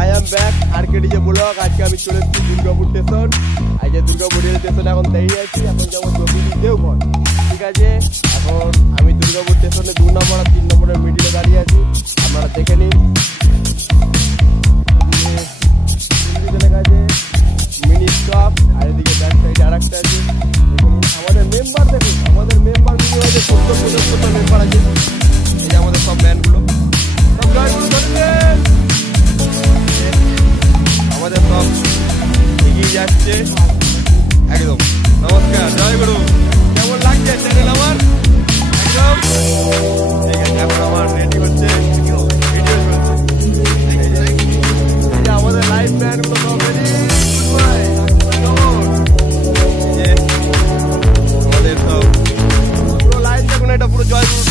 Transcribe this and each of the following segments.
I am back আরকেডিজে blog. আজকে আমি চলে এসেছি দুর্গাপুর স্টেশন। আজকে দুর্গাপুর রেল স্টেশনে এখন দাঁড়িয়ে আছি। এখন যাবো দেওঘর। ঠিক আছে, এখন আমি দুর্গাপুর স্টেশনে 2 নম্বর আর 3 নম্বরের মিডিলে দাঁড়িয়ে আছি। আপনারা দেখে নিন। লেখা আছে মিনি স্টপ, আর এদিকে ব্যাক সাইডে আর একটা আছে। আমাদের মেম্বার দেখুন, আমাদের মেম্বার মিনি হয়েছে 14-15টা মেম্বার আছে। এই যে আমাদের সব ম্যানগুলো, সব জয়গুলো ধরেছেন। আমাদের সব এগিয়ে যাচ্ছে একদম। নমস্কার, জয় গুরু। কেমন লাগছে চ্যানেল আমার? একদম ঠিক আছে। এখন আমার রেডি হচ্ছে, ভিডিও চলছে। এই যে আমাদের লাইভ ম্যানগুলো সব রেডি। আমাদের সব পুরো লাইন দেখুন, এটা পুরো জয় গুরু।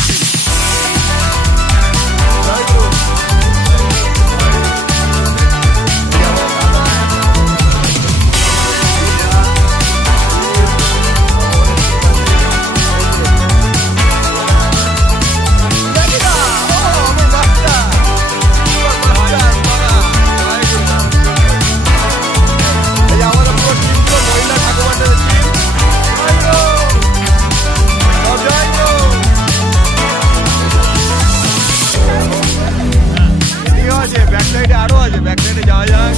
জয় গুরু। আরো আছে, ব্যাক সাইডে যাওয়া যাক।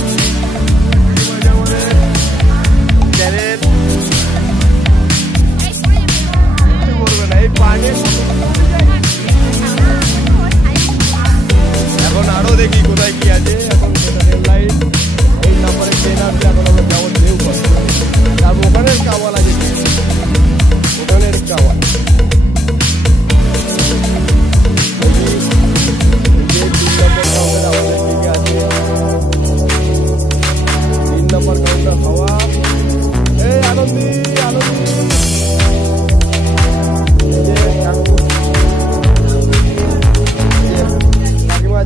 চ্যানেল কিছু বলবে না, এই পানি। এখন আরো দেখি কোথায় কি আছে। এখন রেল লাইন, এই নাম্বারে ট্রেন আসছে। এখন আমরা যাবো দেওঘর। তারপর ওখানের কাওয়াল আছে, ওখানের কাওয়াল।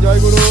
জয় গুরু।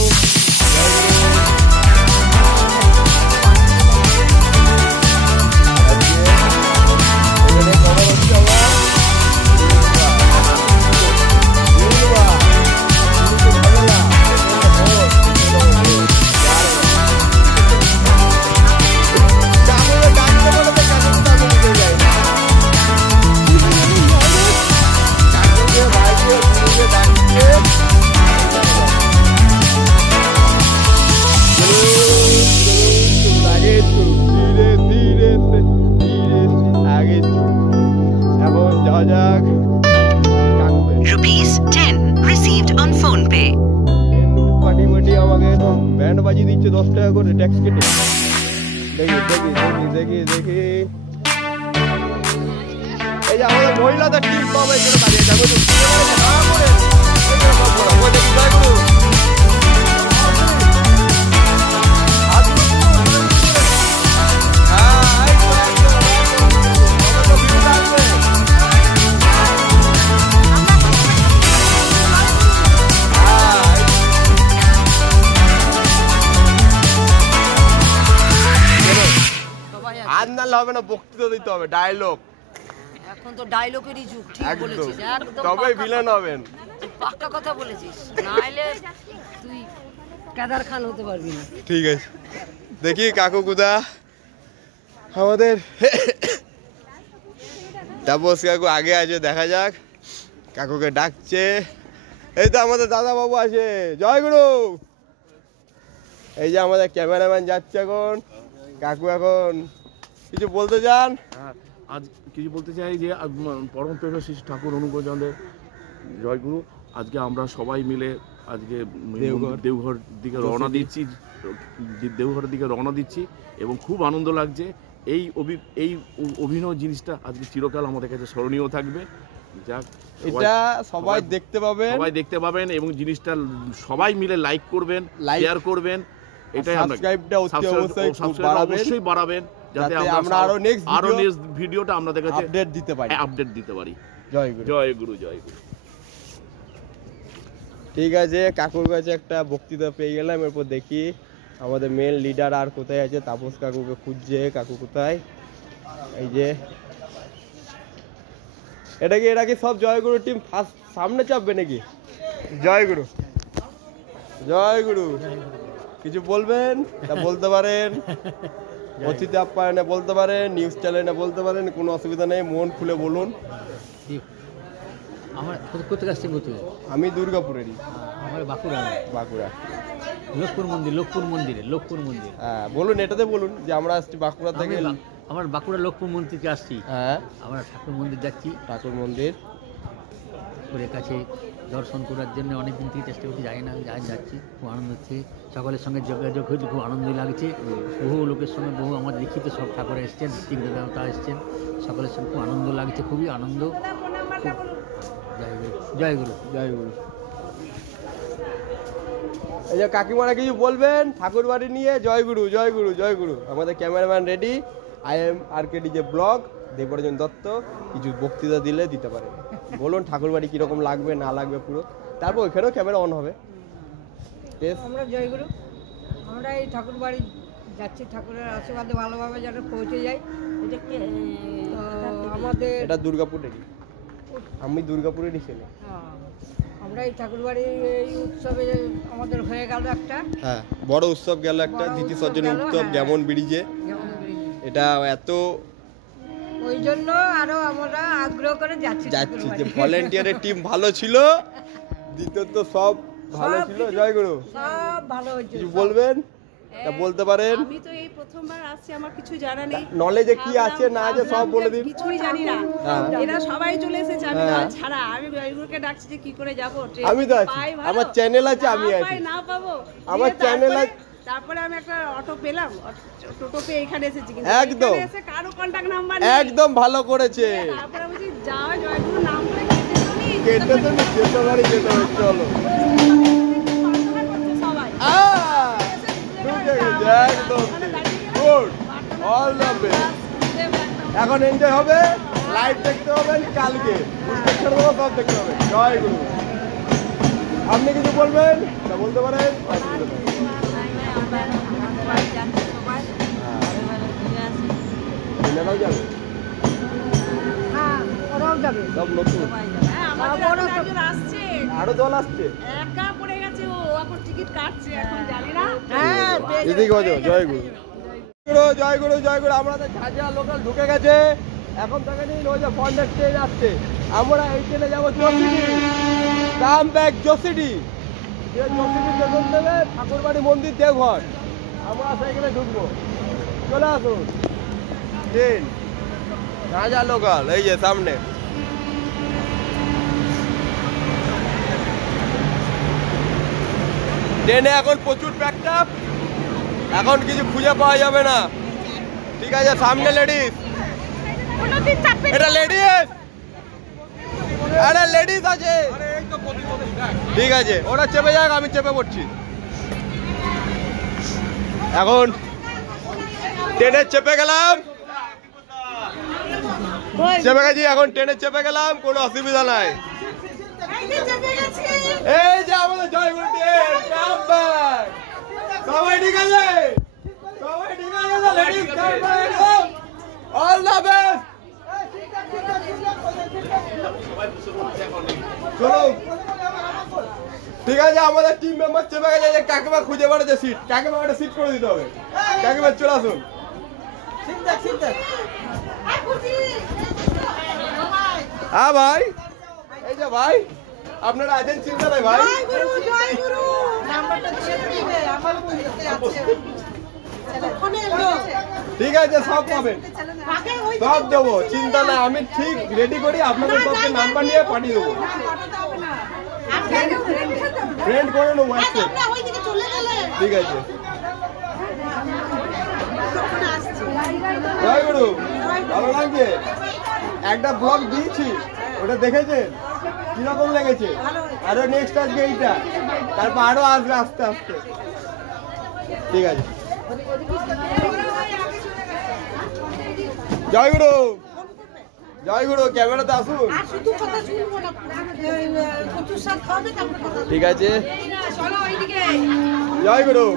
ব্যান্ড বাজিয়ে দিচ্ছে 10 টাকা করে ট্যাক্স কেটে। দেখি দেখি দেখি দেখি দেখি এই যে আমাদের মহিলাদের টিম সব এখানে দাঁড়িয়ে যাবে। আর না হবে না, বক্তৃতা দিতে হবে, ডায়লগ। এখন তো ডায়লগেরই যুগ, ঠিক বলেছিস, একদম তবেই ভিলেন হবেন। পাক্কা কথা বলেছিস, না হলে তুই কাদার খান হতে পারবি না। ঠিক আছে, দেখি কাকু কুদা আমাদের তাপস কাকু আগে আছে, দেখা যাক। কাকুকে ডাকছে। এই তো আমাদের দাদা বাবু আছে। জয় গুরু। এই যে আমাদের ক্যামেরাম্যান যাচ্ছে এখন। কাকু এখন কিছু বলতে চান? আজ কিছু বলতে চাই যে পরম প্রেরিত শ্রী ঠাকুর অনুকূলচন্দ্রের জয়গুরু। আজকে আমরা সবাই মিলে আজকে দেওঘরের দিকে রওনা দিচ্ছি এবং খুব আনন্দ লাগছে। এই অভিনয় জিনিসটা আজকে চিরকাল আমাদের কাছে স্মরণীয় থাকবে। যাক, এটা সবাই দেখতে পাবেন এবং জিনিসটা সবাই মিলে লাইক করবেন, শেয়ার করবেন। এটাই সাবস্ক্রাইবটা অবশ্যই বাড়াবেন, যাতে আমরা আরো নেক্সট ভিডিওটা আপনাদের কাছে আপডেট দিতে পারি। জয় গুরু। জয় গুরু। জয় গুরু। ঠিক আছে, কাকুর কাছে একটা বক্তৃতা পেয়ে গেলাম। এরপর দেখি আমাদের মেন লিডার আর কোথায় আছে। তাপস কাকুকে খুঁজছে। কাকু কোথায়? এই যে এটা কি সব জয়গুরু টিম ফার্স্ট সামনে চাপবে নাকি? জয়গুরু। জয়গুরু। কিছু বলবেন তা বলতে পারেন, অতিথি আপ্যায়নে বলতে পারেন, নিউজ চ্যানেলে বলতে পারেন, কোনো অসুবিধা নেই, মন খুলে বলুন। আমার কোথায় আসছে বলতে? আমি দুর্গাপুরেরই। আমার বাঁকুড়া। বাঁকুড়া লোকপুর মন্দির। হ্যাঁ বলুন, এটাতে বলুন যে আমরা আসছি বাঁকুড়া থেকে। আমার বাঁকুড়া লোকপুর মন্দিরকে আসছি। হ্যাঁ আমরা ঠাকুর মন্দির যাচ্ছি। ঠাকুর মন্দির ঠাকুরের কাছে দর্শন করার জন্য অনেকদিন থেকে চেষ্টা করছি, যাচ্ছি, খুব আনন্দ হচ্ছে। সকলের সঙ্গে যোগাযোগ হয়েছে, খুব আনন্দ লাগছে। বহু লোকের সঙ্গে বহু আমাদের লিখিত সব ঠাকুর এসছেন, তীর্থ দেবতা এসছেন, সকলের সঙ্গে খুব আনন্দ লাগছে, খুবই আনন্দ। জয় গুরু। এই যে কাকিমারা কিছু বলবেন ঠাকুর বাড়ি নিয়ে? জয় গুরু। আমাদের ক্যামেরাম্যান রেডি। IMRKD যে ব্লগ, দেবরঞ্জন দত্ত কিছু বক্তৃতা দিতে পারে। বলুন ঠাকুর বাড়ি কিরকম লাগবে না লাগবে পুরো, তারপর ওইখানেও ক্যামেরা অন হবে। আমরা জয়গুরু, আমরা এই ঠাকুর বাড়ি যাচ্ছি, ঠাকুরের আশীর্বাদে ভালোভাবে যেন পৌঁছে যাই। আমাদের এটা দুর্গাপুরেরই, আমি দুর্গাপুরেরই ছেলে। আমরা এই ঠাকুর বাড়ি এই উৎসবে আমাদের হয়ে গেল একটা, হ্যাঁ বড় উৎসব গেল একটা, দ্বিতীয় সজ্জনী উৎসব যেমন ব্রিজে। এটা এত ওই জন্য আরো আমরা আগ্রহ করে যাচ্ছি যে ভলেন্টিয়ারের টিম ভালো ছিল, দ্বিতীয়ত সব ভালো ছিল। জয় গুরু। সব ভালো হয়েছে। কিছু বলবেন তা বলতে পারেন। আমি তো এই প্রথমবার আসছি, আমার কিছু জানা নেই, নলেজে কি আছে না আছে সব বলে দিন। কিছুই জানি না। এরা সবাই চলে এসেছে, আমি ছাড়া। আমি জয়গুরুকে ডাকছি যে কি করে যাবো। আমি তো আছি, আমার চ্যানেল আছে, আমি আছি। না পাবো, আমার চ্যানেল আছে। তারপরে আমি একটা অটো পেলাম, টোটো পেয়ে এখানে এসেছি। কিন্তু একদম এসে কারো কন্টাক্ট নাম্বার একদম ভালো করেছে। তারপরে বলছি যাও জয়গুরু নাম করে কেটে তো নি, যেতে পারি যেতে হবে, চলো। সবাই একদম গুড, অল দ্য বেস্ট। এখন এনজয় হবে, লাইভ দেখতে হবে কালকে, ছেড়ে দেবো, সব দেখতে হবে। জয় গুরু। আপনি কিছু বলবেন তা বলতে পারেন। ছেলেরাও যাবে, ওরাও যাবে, সব নতুন আসছে, আরো দল আসছে। একা পড়ে গেছে, ও এখন টিকিট কাটছে, এখন জানি না। এদিকে জয় গুরু। জয় গুরু। আমাদের ঝাঁঝরা লোকাল ঢুকে গেছে, এখন থেকে নিন ওই যে ফন্ডের ট্রেন আসছে। আমরা এই ট্রেনে যাবো Jasidih, come back Jasidih. Jasidih station থেকে ঠাকুরবাড়ি মন্দির দেওঘর, আমরা সেখানে ঢুকবো। চলে আসুন ট্রেন, ঝাঁঝরা লোকাল এই যে সামনে। ট্রেনে এখন প্রচুর প্যাকআপ, এখন কিছু খুঁজে পাওয়া যাবে না। ঠিক আছে, সামনে লেডিস, এটা লেডিস, আরে লেডিস আছে। ঠিক আছে, ওরা চেপে যাক, আমি চেপে পড়ছি। এখন ট্রেনে চেপে গেলাম, এখন ট্রেনে চেপে গেলাম, কোনো অসুবিধা নাই। এই যে আমাদের জয়গুরু ট্রেন, কাম ব্যাক। সবাই ঠিক আছে, ladies come back, all the best. চলো, ঠিক আছে, আমাদের টিম মেম্বার চেপে গেছে, যে কাকিমা খুঁজে বেড়াচ্ছে সিট, কাকিমা একটা সিট করে দিতে হবে। কাকিমা চলে আসুন। হ্যাঁ ভাই, এই যে ভাই আপনারা আছেন, চিন্তা নাই ভাই। ঠিক আছে, সব পাবেন, সব দেবো, চিন্তা নাই। আমি ঠিক রেডি করি, আপনাদের সবকে নাম্বার নিয়ে পাঠিয়ে দেবো। ফ্রেন্ড করে নেবো, ঠিক আছে। জয় গুরু, ভালো লাগছে? একটা ব্লগ দিয়েছি, ওটা দেখেছেন কিরকম লেগেছে? আরো নেক্সট আসবে এইটা, তারপর আরো আসবে আস্তে আস্তে। ঠিক আছে, জয় গুরু। ক্যামেরাতে আসুন। ঠিক আছে, জয় গুরু।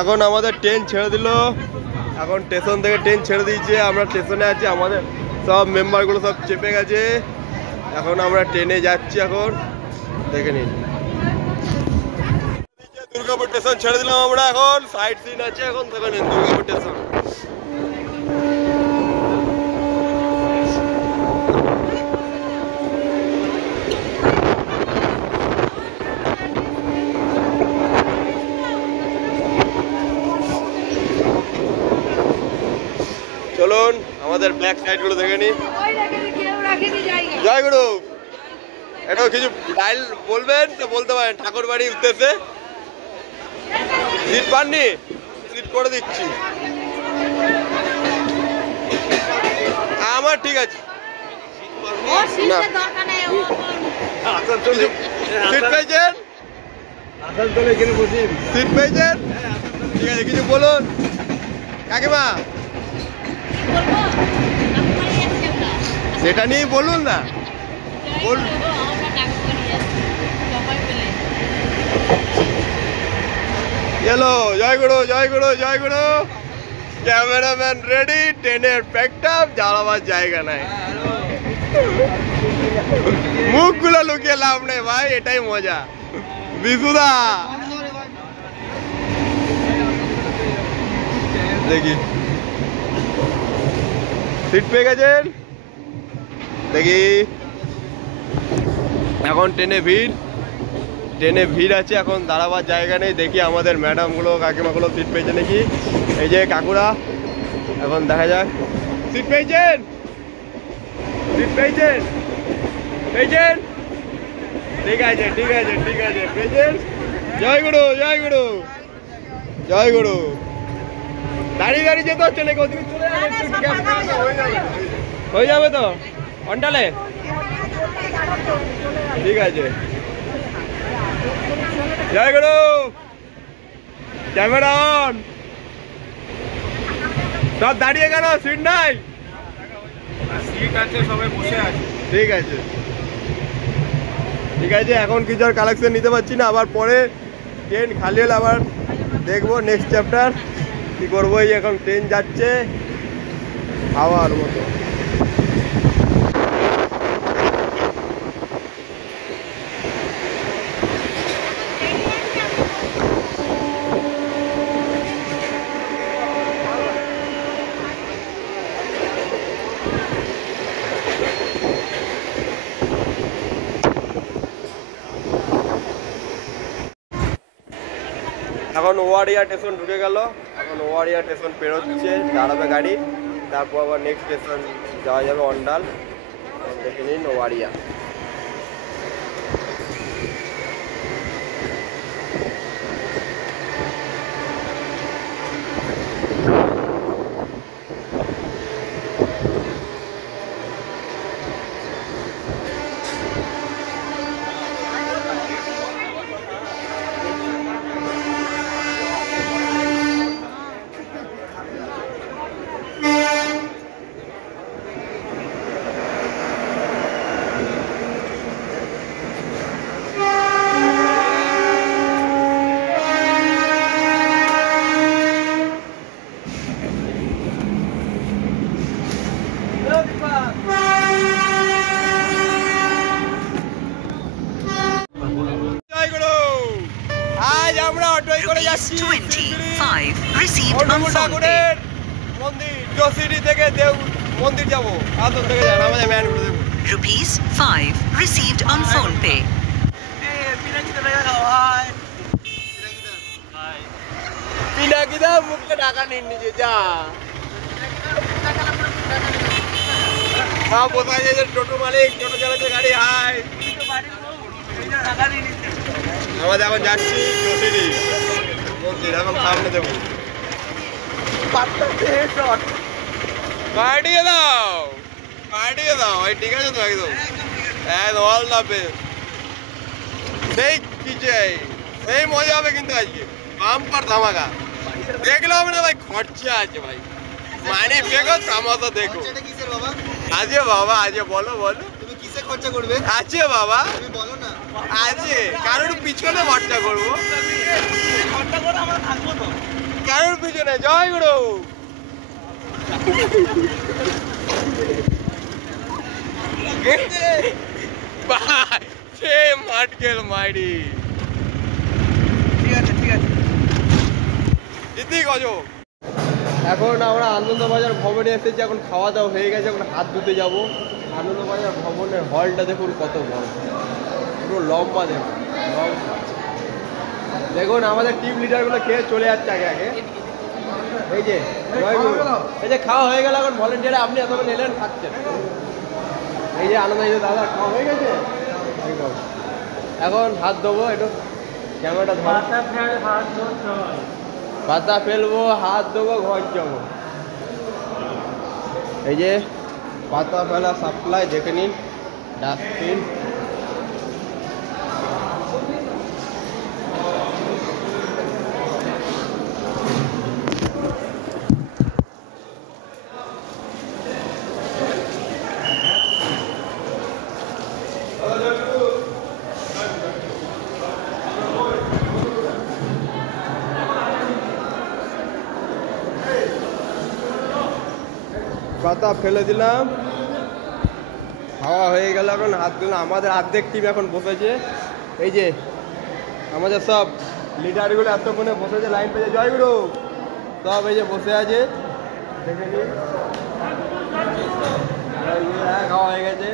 এখন আমাদের ট্রেন ছেড়ে দিল, এখন স্টেশন থেকে ট্রেন ছেড়ে দিয়েছে, আমরা স্টেশনে আছি, আমাদের সব মেম্বারগুলো সব চেপে গেছে, এখন আমরা ট্রেনে যাচ্ছি। এখন দেখে নিন দুর্গাপুর স্টেশন ছেড়ে দিলাম আমরা, এখন সাইড সিন আছে, এখন দেখে নিন দুর্গাপুর স্টেশন। চলুন আমাদের ব্যাক সাইড গুলো দেখে নি। জয় গুরু, এটা কিছু ডাইল বলবেন তো বলতে পারেন ঠাকুর বাড়ির উদ্দেশ্যে। সিট পাননি, সিট করে দিচ্ছি আমার, ঠিক আছে না সিট পেয়েছেন, সিট পেয়েছেন, ঠিক আছে কিছু বলুন কাকিমা, সেটা নিয়ে বলুন না, বলুন। চলো জয় গুরু, জয় গুরু, জয় গুরু। ক্যামেরাম্যান রেডি, ট্রেনের প্যাকটাপ, জ্বালাবার জায়গা নাই, মুখগুলো লুকিয়ে লাভ নেই ভাই, এটাই মজা। বিশুদা দেখি সিট পেয়ে গেছেন, দেখি এখন ট্রেনে ভিড় আছে, এখন দাঁড়াবার জায়গা নেই। দেখি আমাদের ম্যাডামগুলো কাকিমাগুলো সিট পেয়েছে নাকি। এই যে কাকুরা, এখন দেখা যাক সিট পেয়েছেন, সিট পেয়েছেন, পেয়েছেন, ঠিক আছে ঠিক আছে ঠিক আছে পেয়েছেন। জয় গুরু, জয় গুরু, জয় গুরু। দাঁড়িয়ে দাঁড়িয়ে যেতে হচ্ছে নাকি, ওদিকে চলে যাবে, হয়ে যাবে তো অন্টালে, ঠিক আছে। জয় গুরু, ক্যামেরা অন, সব দাঁড়িয়ে কেন, সিট নাই, সিট আছে সবাই বসে আছে, ঠিক আছে ঠিক আছে। এখন কিছু আর কালেকশন নিতে পারছি না, আবার পরে ট্রেন খালি হলে আবার দেখবো নেক্সট চ্যাপ্টার কি করবো। এই এখন ট্রেন যাচ্ছে খাওয়ার মতো। এখন ওয়ারিয়া স্টেশন ঢুকে গেল, এখন ওয়ারিয়া স্টেশন পেরোচ্ছে, দাঁড়াবে গাড়ি, তারপর আবার নেক্সট স্টেশন যাওয়া যাবে অন্ডাল। দেখে নিন ওয়ারিয়া। আজ আমরা অটোয় করে যাচ্ছি মন্দির, জোসিডি থেকে দেউ মন্দির যাবো, আসল থেকে যান আমাদের ম্যান করে দেবো। ₹5 received on phone pay. পিনাকিদা মুখে টাকা নিন নিজে যা, হ্যাঁ বোঝা যায় যে টোটো মালিক, টোটো চালাচ্ছে গাড়ি। হাই আমাদের এখন যাচ্ছি জোসিডি মন্দির, এখন সামনে দেবো। কাটিয়ে দাও, কাটিয়ে দাও ভাই, ঠিক আছে তো একদম অল দ্য বেস্ট। সেই কি চাই, সেই মজা হবে কিন্তু আজকে বাম্পার ধামাকা। দেখলে হবে না ভাই, খরচা আছে ভাই, মানে বেগো তামাশা দেখো। আছে বাবা, আছে, বলো বলো তুমি কিসে খরচা করবে? আছে বাবা, তুমি বলো না, আছে কারোর পিছনে খরচা করবো, খরচা করে আমরা থাকবো তো। কারোর পিছনে জয় গুরু। মাটকেল মাইরি ঠিক আছে দিদি গজো। এখন আমরা আনন্দবাজার ভবনে এসেছি, এখন খাওয়া দাওয়া হয়ে গেছে, এখন হাত ধুতে যাব। আনন্দবাজার ভবনের হলটা দেখুন কত বড়, পুরো লম্বা দেখুন লম্বা। দেখুন আমাদের টিম লিডারগুলো খেয়ে চলে যাচ্ছে আগে আগে। এই যে এই যে খাওয়া হয়ে গেল, এখন ভলেন্টিয়ার আপনি এতক্ষণ এলেন খাচ্ছেন। এই যে আনন্দ দাদা খাওয়া হয়ে গেছে একদম। এখন হাত দেবো, একটু ক্যামেরাটা ধর, পাতা ফেলবো, হাত দেবো, ঘর যাবো। এই যে পাতা ফেলা সাপ্লাই দেখে নিন, ডাস্টবিন। পাতা ফেলে দিলাম, হাওয়া হয়ে গেল, এখন হাত দিলাম। আমাদের অর্ধেক টিম এখন বসেছে। এই যে আমাদের সব লিডারগুলো এতক্ষণে বসেছে লাইন পেয়েছে, জয়গুরু সব এই যে বসে আছে, দেখে নিন। হ্যাঁ খাওয়া হয়ে গেছে,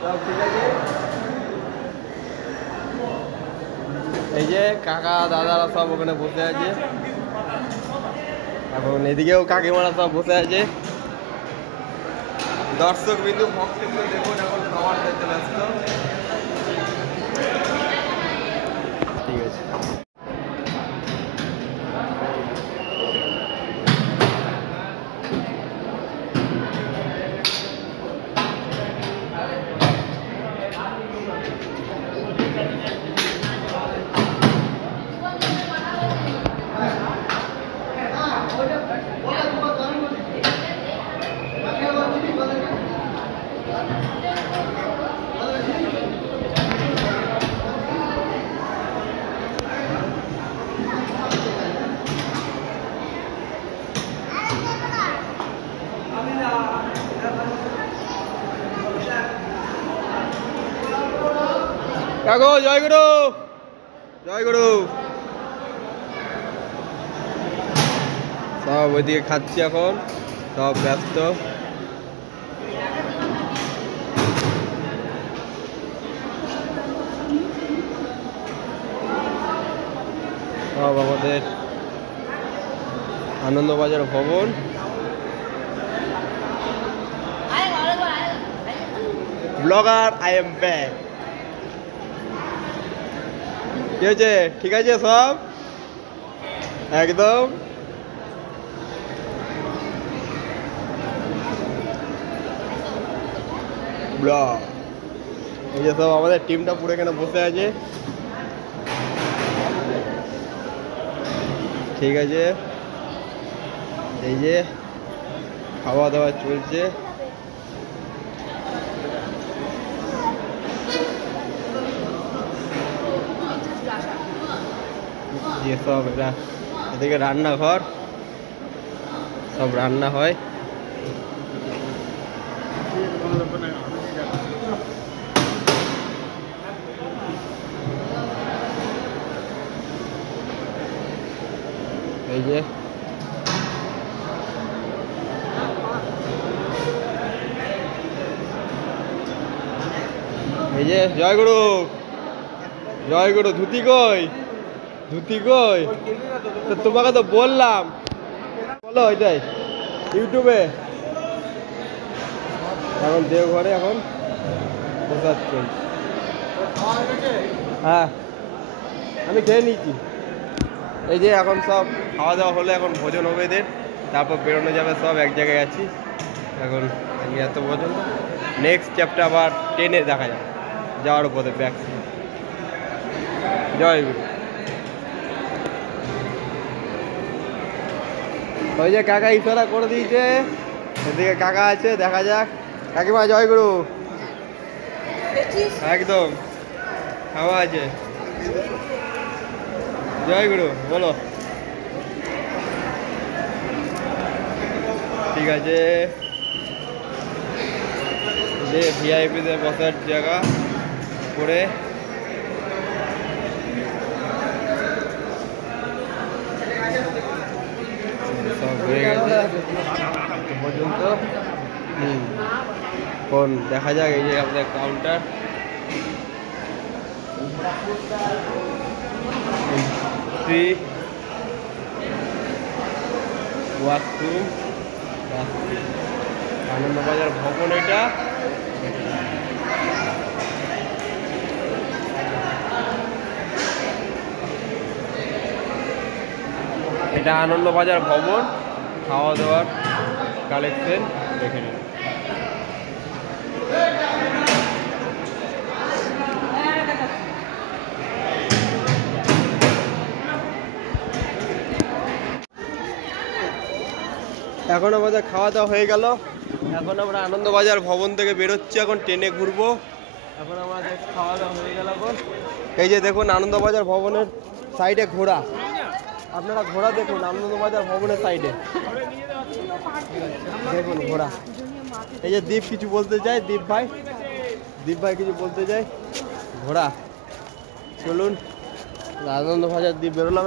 সব ঠিক আছে। এই যে কাকা দাদারা সব ওখানে বসে আছে, এখন এদিকেও কাকিমারা সব বসে আছে। দর্শক বিন্দু ভক্তগুলো দেখুন এখন খাবার খেতে ব্যস্ত। ঠিক আছে কাকু জয়গুরু, জয়গুরু। সব ওইদিকে খাচ্ছি, এখন সব ব্যস্ত। সব আমাদের আনন্দবাজার ভবন। Blogger I am back. কি হয়েছে? ঠিক আছে সব একদম। ব্লগ এই যে সব আমাদের টিমটা পুরো এখানে বসে আছে। ঠিক আছে, এই যে খাওয়া দাওয়া চলছে। সব এদিকে রান্নাঘর, সব রান্না হয়। এই যে এই যে জয়গুরু, জয়গুরু। ধুতি কই? ধুতি কই? তোমাকে তো বললাম, বলো এটাই ইউটিউবে। এখন দেওঘরে এখন প্রসাদ চলছে। হ্যাঁ আমি খেয়ে নিয়েছি। এই যে এখন সব খাওয়া দাওয়া হলে এখন ভোজন হবে এদের, তারপর বেরোনো যাবে। সব এক জায়গায় আছি এখন, এত পর্যন্ত। নেক্সট চ্যাপ্টার আবার ট্রেনে দেখা যাবে, যাওয়ার পথে ব্যাক। জয় গুরু। ওই যে কাকা ইশারা করে দিয়েছে, এদিকে কাকা আছে, দেখা যাক। কাকিমা জয় গুরু। একদম খাওয়া আছে। জয় গুরু বলো। ঠিক আছে, যে ভিআইপিদের বসার জায়গা করে সব হয়ে গেছে পর্যন্ত। কোন দেখা যাক, এই যে আমাদের কাউন্টার, ওয়াশরুম, আনন্দবাজার ভবন। এটা এটা আনন্দবাজার ভবন, খাওয়া দাওয়ার কালেকশন দেখে নিন। এখন আমাদের খাওয়া দাওয়া হয়ে গেল, এখন আমরা আনন্দবাজার ভবন থেকে বেরোচ্ছি, এখন ট্রেনে ঘুরবো। এখন আমাদের খাওয়া দাওয়া হয়ে গেল। এখন এই যে দেখুন আনন্দবাজার ভবনের সাইডে ঘোড়া, আপনারা ঘোড়া দেখুন আনন্দবাজার ভবনের সাইডে দেখুন ঘোড়া। এই যে দীপ কিছু বলতে চাই, দীপ ভাই কিছু বলতে চাই। ঘোড়া, চলুন আনন্দবাজার দ্বীপ বেরোলাম।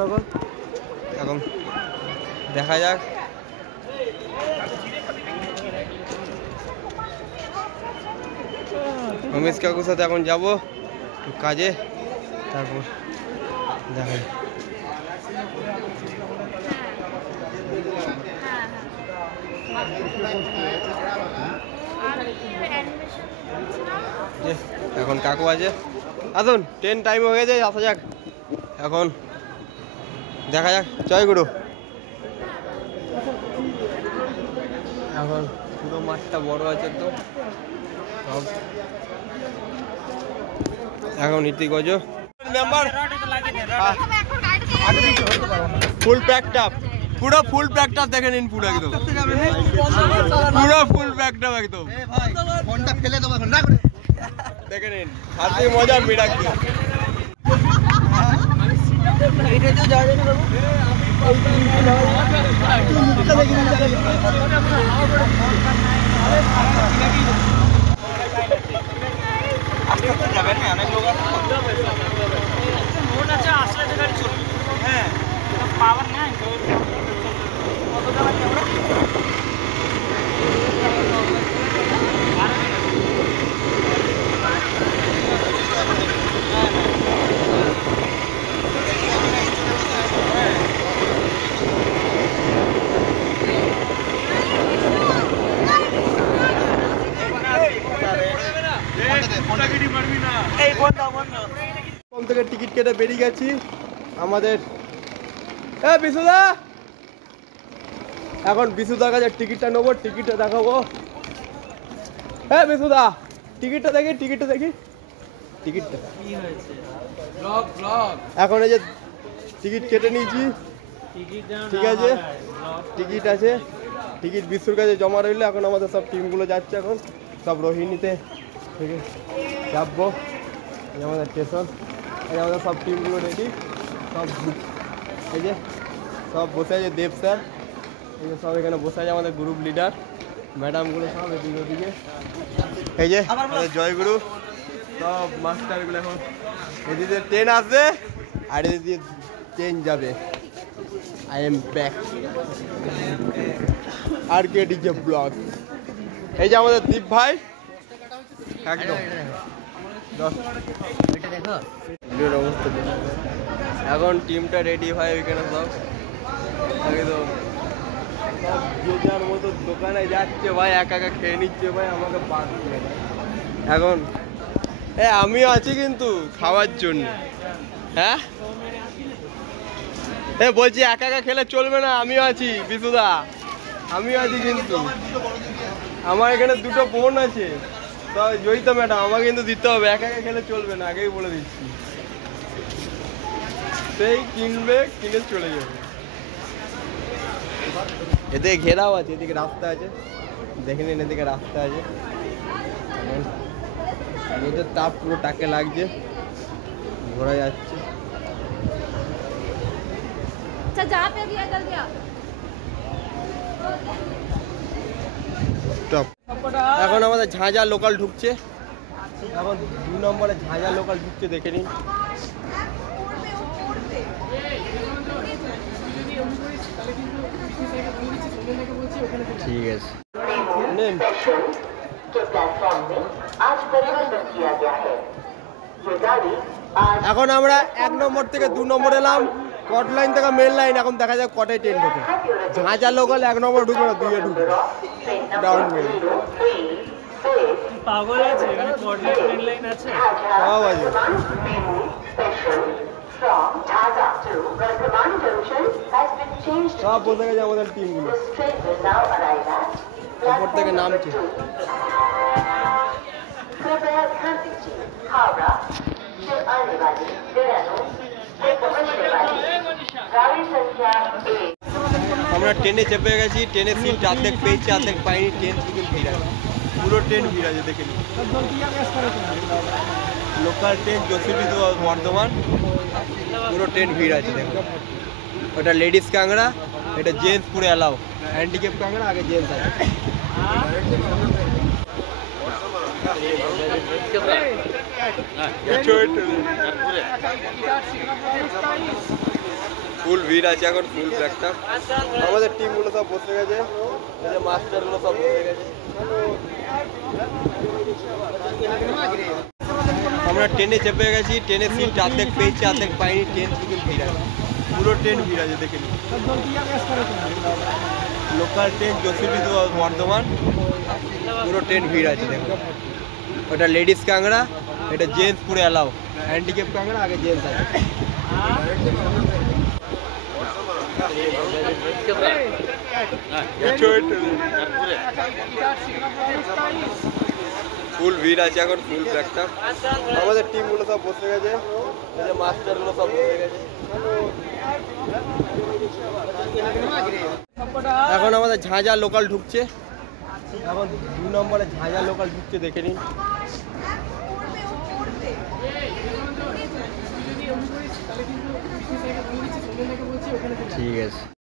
এখন দেখা যাক রমেশ কাকুর সাথে এখন যাবো কাজে, তারপর দেখা যাক। এখন কাকু আছে, আসুন ট্রেন টাইম হয়ে যায়, আসা যাক। এখন দেখা যাক, জয় গুরু। এখন পুরো মাঠটা বড় আছে তো সব। এখন ইতিগজ মেম্বার ফুল প্যাকড আপ, পুরো ফুল প্যাকড আপ দেখে নিন, পুরো একদম পুরো ফুল প্যাকড আপ একদম। ফোনটা ফেলে দেবো এখন না করে দেখে নিন, হাতে মজা মিরাক। এটা তো যাবে না বাবু, যাবেন না অনেক লোক মোট আছে, আসলে যে গাড়ি চলবে। হ্যাঁ পাওয়ার নাই কত টাকা কি আমরা থেকে টিকিট কেটে বেরিয়ে গেছি আমাদের। বিশুদা, এখন বিশুদার কাছে টিকিটটা নেবো, টিকিটটা দেখাবো। বিশুদা টিকিটটা দেখি, টিকিটটা এখন এই যে টিকিট কেটে নিয়েছি, ঠিক আছে টিকিট আছে, টিকিট বিশুর কাছে জমা রইলে এখন আমাদের সব টিমগুলো যাচ্ছে, এখন সব রোহিণীতে থেকে যাবো। এই আমাদের স্টেশন, এই আমাদের সব টিমগুলো রেডি, সব এই যে সব বসে আছে, দেব স্যার এই যে সব এখানে বসে আছে, আমাদের গ্রুপ লিডার ম্যাডামগুলো সব এদিকে ওদিকে। এই যে আমাদের জয়গুরু সব মাস্টারগুলো, এখন এদিকে ট্রেন আসবে আর এদিকে ট্রেন যাবে। I am back R K DJ blog. এই যে আমাদের দীপ ভাই একদম এখন টিমটা রেডি ভাই, ওইখানে সব একদম সব যে যার মতো দোকানে যাচ্ছে ভাই, একা একা খেয়ে নিচ্ছে ভাই, আমাকে বাদ দিয়ে। এখন আমিও আছি কিন্তু খাওয়ার জন্য। হ্যাঁ বলছি একা একা খেলে চলবে না, আমিও আছি বিশুদা, আমিও আছি কিন্তু। আমার এখানে দুটো বোন আছে, তো জয়িতা ম্যাডাম আমাকে কিন্তু দিতে হবে, একা একা খেলে চলবে না, আগেই বলে দিচ্ছি। সেই কিনবে, কিনে চলে যাবে। এদিকে ঘেরাও আছে, এদিকে রাস্তা আছে, দেখে নিন এদিকে রাস্তা আছে। রোদের তাপ পুরো টাকে লাগছে, ঘোরা যাচ্ছে। আমাদের ঝাঁঝা লোকাল ঢুকছে, এখন 2 নম্বরে ঝাঁঝা লোকাল ঢুকছে, দেখে নিন। ঠিক আছে। নেন। এখন আমরা 1 নম্বর থেকে 2 নম্বর এলাম, কট লাইন থেকে মেন লাইন, এখন দেখা যাক কটায় ট্রেন ঢুকে। ঝাঁঝা লোকাল 1 নম্বর ঢুকবে না, 2 এ ঢুকবে ডাউন মেন। পাগল আছে, এখানে কট লাইন মেন লাইন আছে সব আছে। সব বসে গেছে আমাদের টিমগুলো, উপর থেকে নামছে। আমরা ট্রেনে চেপে গেছি, ট্রেনের সিট অর্ধেক পেয়েছি অর্ধেক পাইনি, ট্রেন শুধু ভিড় আছে, পুরো ট্রেন ভিড় আছে, দেখে নিন। Local train Jashore to Bardhaman, পুরো ট্রেন ভিড় আছে দেখুন। ওটা লেডিস কাংড়া, এটা জেন্টস পুরো অ্যালাউ, হ্যান্ডিক্যাপ কাংড়া, আগে জেন্টস আছে। ফুল ভিড় আছে এখন, ফুল ব্যাকটা। আমাদের টিমগুলো সব বসে গেছে, মাস্টারগুলো সব বসে গেছে। আমরা ট্রেনে চেপে গেছি, ট্রেনের সিট অর্ধেক পেয়েছি অর্ধেক পাইনি, ট্রেন শুধু ভিড় আছে, পুরো ট্রেন ভিড় আছে, দেখে নিন। Local train Jashore to Bardhaman, পুরো ট্রেন ভিড় আছে দেখুন। ওটা লেডিস কাংড়া, এটা জেন্টস পুরো অ্যালাউ, হ্যান্ডিক্যাপ কাংড়া, আগে জেন্টস আছে। ফুল ভিড় আছে এখন, ফুল ব্যাকটা। আমাদের টিমগুলো সব বসে গেছে, মাস্টারগুলো সব বসে গেছে। এখন আমাদের ঝাঁঝা লোকাল ঢুকছে, এখন 2 নম্বরে ঝাঁঝা লোকাল ঢুকছে, দেখে নিন। ঠিক আছে।